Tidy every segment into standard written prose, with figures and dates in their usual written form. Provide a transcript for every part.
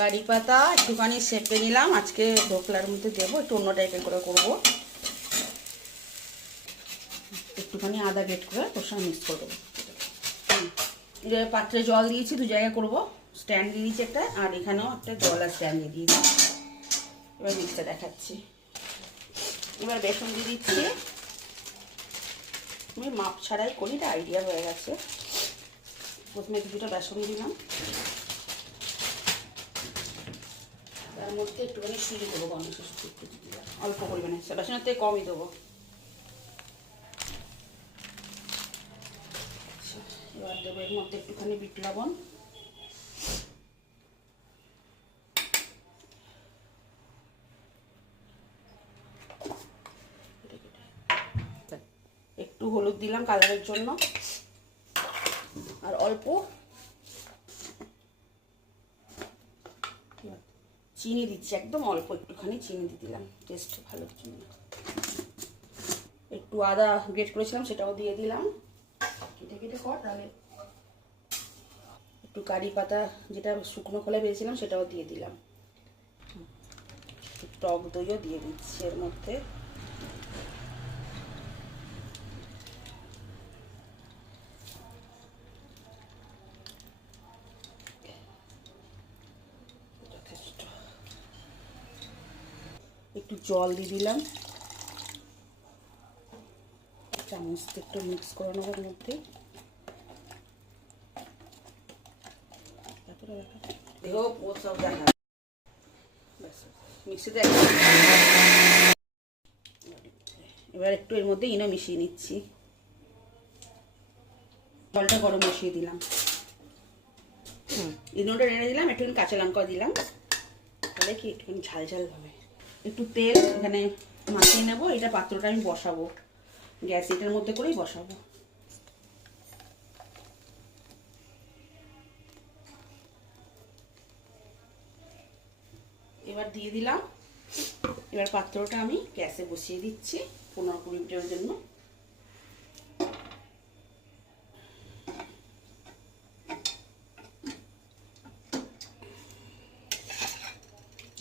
কারি পাতা একটুখানি সেঁপে নিলাম, আজকে ঢোকলার মধ্যে দেবো, একটু অন্য টাইপের করে করবো। একটুখানি আদা গ্রেট করে ওর সঙ্গে মিক্স করে দেবো। পাত্রে জল দিয়েছি, দু জায়গায় করবো, স্ট্যান্ড দিয়ে দিয়েছি একটা, আর এখানেও একটা জল আর স্ট্যান্ড দিয়ে দিয়েছি। এবার মিক্সটা দেখাচ্ছি। এবার বেসন দিয়ে দিচ্ছি, আমি মাপ ছাড়াই করি, এটা আইডিয়া হয়ে গেছে। প্রথমে কিছুটা বেসন দিলাম, তার মধ্যে একটুখানি সুজি দেবো, গন্ধ সুজি একটু দিলাম, অল্প পরিমাণে, বেসনের থেকে কমই দেবো। এবার দেবো এর মধ্যে একটুখানি বিট লবণ, একটু হলুদ দিলাম কালারের জন্য, আর অল্প চিনি দিচ্ছি, একদম অল্প একটুখানি চিনি দিয়ে দিলাম, টেস্ট ভালো চিনি। একটু আদা গ্রেট করেছিলাম সেটাও দিয়ে দিলাম, কেটে কেটে কর তাহলে। একটু কারি পাতা যেটা শুকনো খোলায় বেরিয়েছিলাম সেটাও দিয়ে দিলাম, টক দইও দিয়ে দিচ্ছি এর মধ্যে। একটু জল দিয়ে দিলাম, চামচ একটু মিক্স করে নেবো এর মধ্যে। দেখো সব দেখা মিক্সিতে। এবার একটু এর মধ্যে ইনো মিশিয়ে নিচ্ছি, জলটা গরম বসিয়ে দিলাম, ইনোটা রেড়ে দিলাম, একটুখানি কাঁচা লঙ্কা দিলাম, তাহলে কি একটুখানি ঝাল ঝাল হবে। একটু তেল এখানে মাখিয়ে নেবো, এটা পাত্রটা আমি বসাবো গ্যাস, এটার মধ্যে করেই বসাবো। এবার দিয়ে দিলাম, এবার পাত্রটা আমি গ্যাসে বসিয়ে দিচ্ছি 15-20 মিনিটের জন্য।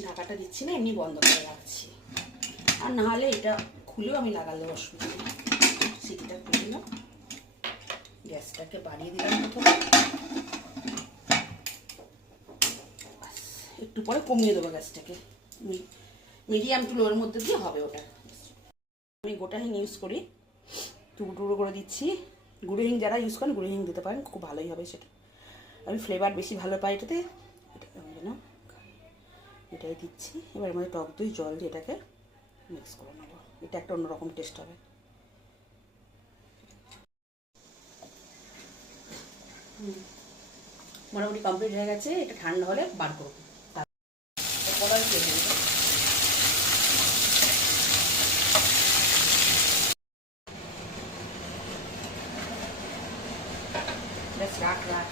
ঢাকাটা দিচ্ছি না, এমনি বন্ধ করে রাখছি, আর না হলে এটা খুলেও আমি লাগালে অসুবিধা নেই। সিটটা খুলে দিলাম, গ্যাসটাকে বাড়িয়ে দিলাম প্রথমে, একটু পরে কমিয়ে দেবো গ্যাসটাকে, মিডিয়াম টু লোর মধ্যে দিয়ে হবে ওটা। আমি গোটা হিং ইউজ করি, টুকরো টুকরো করে দিচ্ছি। গুঁড়ো হিং যারা ইউজ করেন গুঁড়ো হিং দিতে পারেন, খুব ভালোই হবে সেটা, আমি ফ্লেভার বেশি ভালো পাই এটাতে, এটাই দিচ্ছি। এবার মধ্যে টক দই জল দিয়ে এটাকে মিক্স করে নেবো, এটা একটা অন্যরকম টেস্ট হবে। মোটামুটি কমপ্লিট হয়ে গেছে, এটা ঠান্ডা হলে বার করবো। কড়াই দিয়ে দেবো, রাখ রাখ।